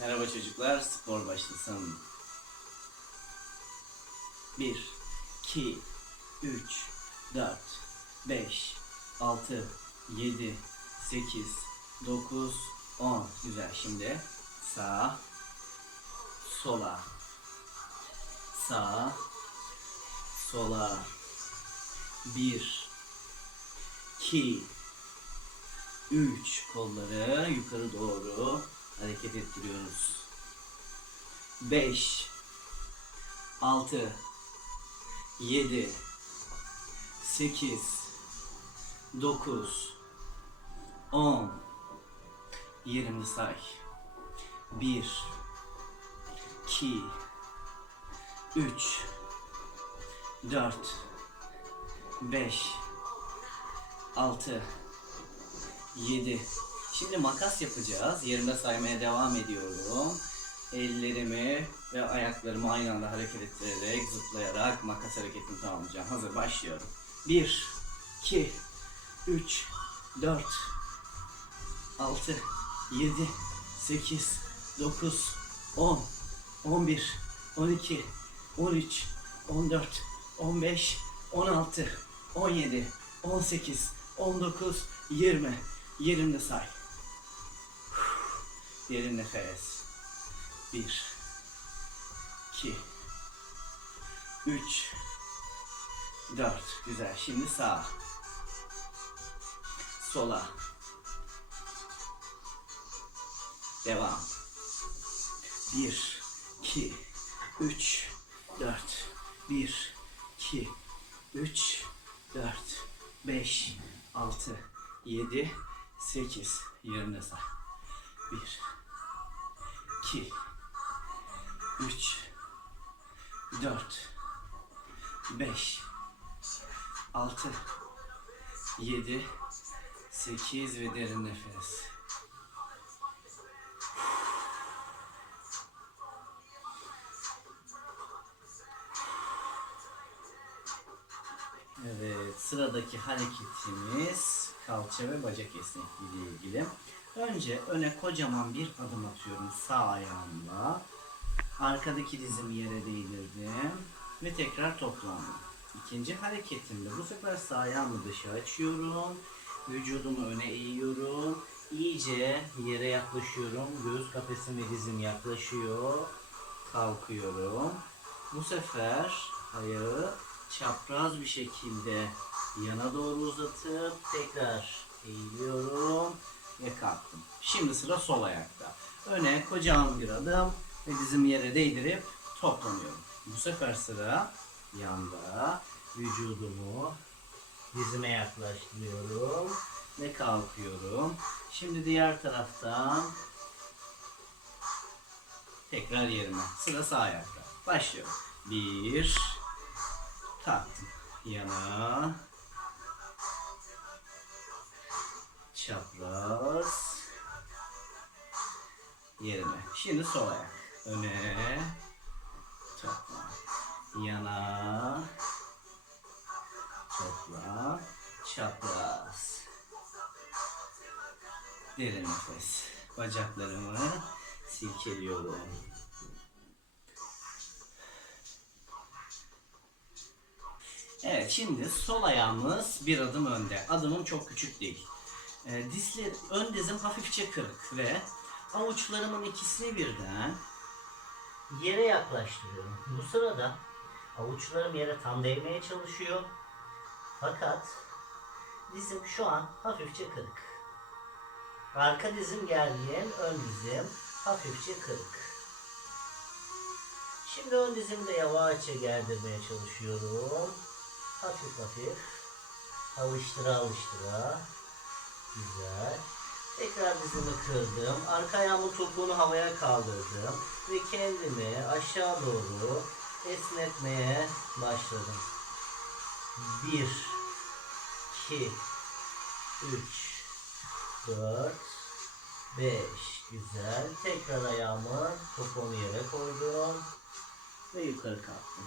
Merhaba çocuklar, spor başlasın. 1, 2, 3, 4, 5, 6, 7, 8, 9, 10. Güzel. Şimdi sağ, sola, sağ, sola. 1, 2, 3 kolları yukarı doğru hareket ettiriyoruz. 5 6 7 8 9 10 20 say. 1 2 3 4 5 6 7. Şimdi makas yapacağız. Yerinde saymaya devam ediyorum. Ellerimi ve ayaklarımı aynı anda hareket ettirerek, zıplayarak makas hareketini tamamlayacağım. Hazır, başlıyorum. 1, 2, 3, 4, 6, 7, 8, 9, 10, 11, 12, 13, 14, 15, 16, 17, 18, 19, 20. Yerimde say. Derin nefes. 1 2 3 4 Güzel. Şimdi sağ. Sola. Devam. 1 2 3 4 1 2 3 4 5 6 7 8 yerine say. 1 2 3 4 5 6 7 8 ve derin nefes. Evet, sıradaki hareketimiz kalça ve bacak esnekliği ile ilgili. Önce öne kocaman bir adım atıyorum sağ ayağımla. Arkadaki dizimi yere değdirdim ve tekrar toplandım. İkinci hareketimde bu sefer sağ ayağımı dışa açıyorum. Vücudumu öne eğiyorum. İyice yere yaklaşıyorum. Göğüs kafesim ve dizim yaklaşıyor. Kalkıyorum. Bu sefer ayağı çapraz bir şekilde yana doğru uzatıp tekrar eğiliyorum ve kalktım. Şimdi sıra sol ayakta. Öne kocaman bir adım ve dizimi yere değdirip toplanıyorum. Bu sefer sıra yanda vücudumu dizime yaklaştırıyorum ve kalkıyorum. Şimdi diğer taraftan tekrar yerime. Sıra sağ ayakta. Başlıyorum. Bir, kalktım. Yana, çapraz, yerime. Şimdi sol ayak. Öne, topla. Yana, topla, çapraz. Derin nefes. Bacaklarımı silkeliyorum. Evet şimdi sol ayağımız bir adım önde. Adımım çok küçük değil. Ee, dizler, ön dizim hafifçe kırık ve avuçlarımın ikisini birden yere yaklaştırıyorum. Bu sırada avuçlarım yere tam değmeye çalışıyor. Fakat dizim şu an hafifçe kırık. Arka dizim gergin, ön dizim hafifçe kırık. Şimdi ön dizimi de yavaşça gerdirmeye çalışıyorum. Hafif hafif. Alıştıra alıştıra. Güzel. Tekrar dizimi kırdım. Arka ayağımın topuğunu havaya kaldırdım. Ve kendimi aşağı doğru esnetmeye başladım. 1 2 3 4 5 Güzel. Tekrar ayağımı topuğunu yere koydum. Ve yukarı kalktım.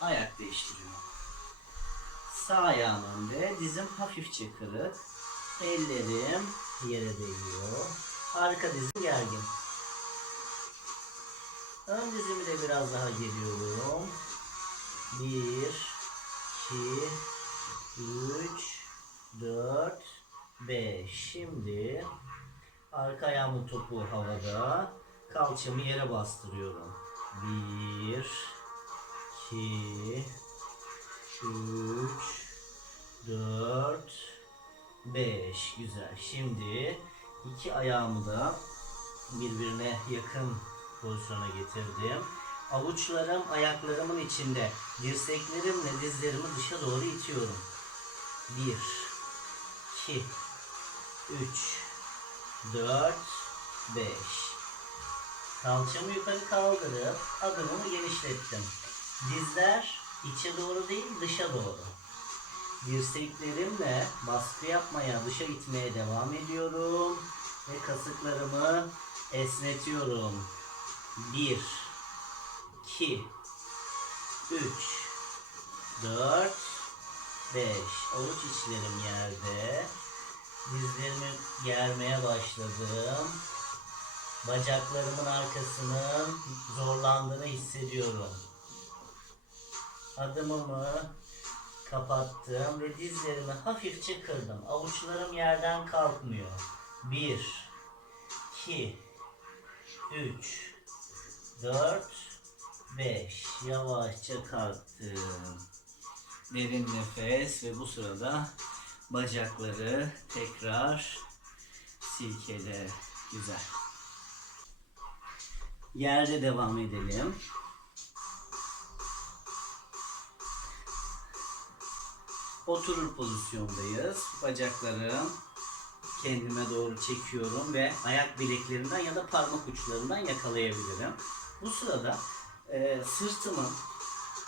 Ayak değiştiriyorum. Sağ ayağım önde, dizim hafifçe kırık. Ellerim yere değiyor. Arka dizim gergin. Ön dizimi de biraz daha geliyorum. 1, 2, 3, 4, 5. Şimdi arka ayağımın topu havada. Kalçamı yere bastırıyorum. 1, 2, 3, 4, 5. Güzel. Şimdi iki ayağımı da birbirine yakın pozisyona getirdim. Avuçlarım ayaklarımın içinde. Dirseklerimle dizlerimi dışa doğru itiyorum. 1 2 3 4 5 Kalçamı yukarı kaldırıp adımımı genişlettim. Dizler içe doğru değil dışa doğru. Dirseklerimle baskı yapmaya, dışa itmeye devam ediyorum. Ve kasıklarımı esnetiyorum. 1 2 3 4 5 Avuç içlerim yerde. Dizlerimi germeye başladım. Bacaklarımın arkasının zorlandığını hissediyorum. Adımımı kapattım ve dizlerimi hafifçe kırdım. Avuçlarım yerden kalkmıyor. 1 2 3 4 5 Yavaşça kalktım. Derin nefes ve bu sırada bacakları tekrar silkele. Güzel. Yerde devam edelim. Oturur pozisyondayız. Bacaklarım kendime doğru çekiyorum ve ayak bileklerinden ya da parmak uçlarından yakalayabilirim. Bu sırada e, sırtımın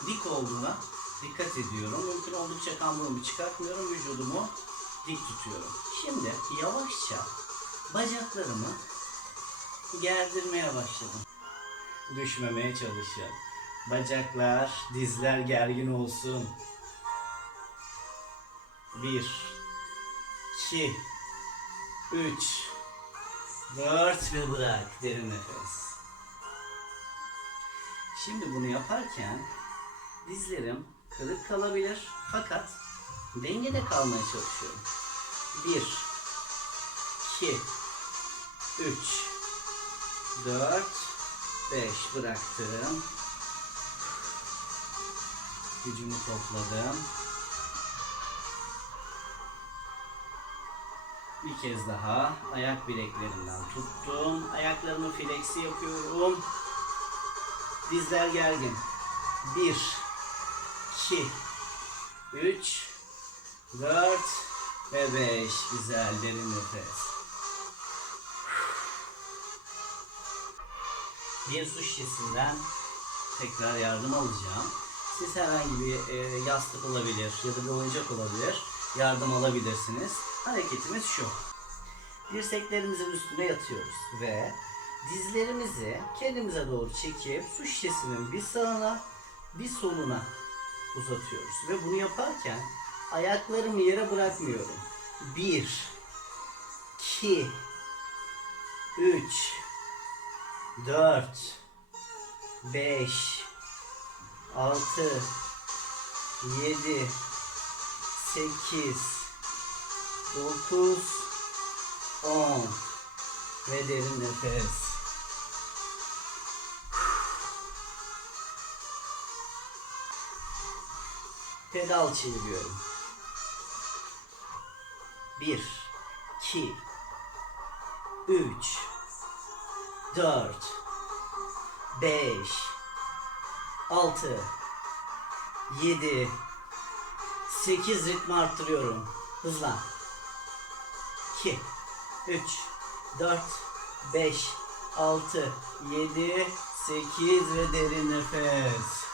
dik olduğuna dikkat ediyorum. Mümkün oldukça kamburumu çıkartmıyorum. Vücudumu dik tutuyorum. Şimdi yavaşça bacaklarımı gerdirmeye başladım. Düşmemeye çalışıyorum. Bacaklar, dizler gergin olsun. Bir, iki, üç, dört ve bırak. Derin nefes. Şimdi bunu yaparken dizlerim kırık kalabilir fakat dengede kalmaya çalışıyorum. 1 2 3 4 5 bıraktım. Gücümü topladım. Bir kez daha ayak bileklerinden tuttum. Ayaklarımı fleksi yapıyorum. Dizler gergin. 1 2 3 4 ve 5. Güzel derin nefes. Bir su şişesinden tekrar yardım alacağım. Siz herhangi bir e, yastık olabilir ya da bir oyuncak olabilir. Yardım alabilirsiniz. Hareketimiz şu. Dirseklerimizin üstüne yatıyoruz ve dizlerimizi kendimize doğru çekip su şişesinin bir sağına bir soluna uzatıyoruz. Ve bunu yaparken ayaklarımı yere bırakmıyorum. 1 2 3 4 5 6 7 8 9 10 ve derin nefes. Pedal çeviriyorum. 1 2 3 4 5 6 7 8 ritmi arttırıyorum. Hızlan. 2 3 4 5 6 7 8 ve derin nefes.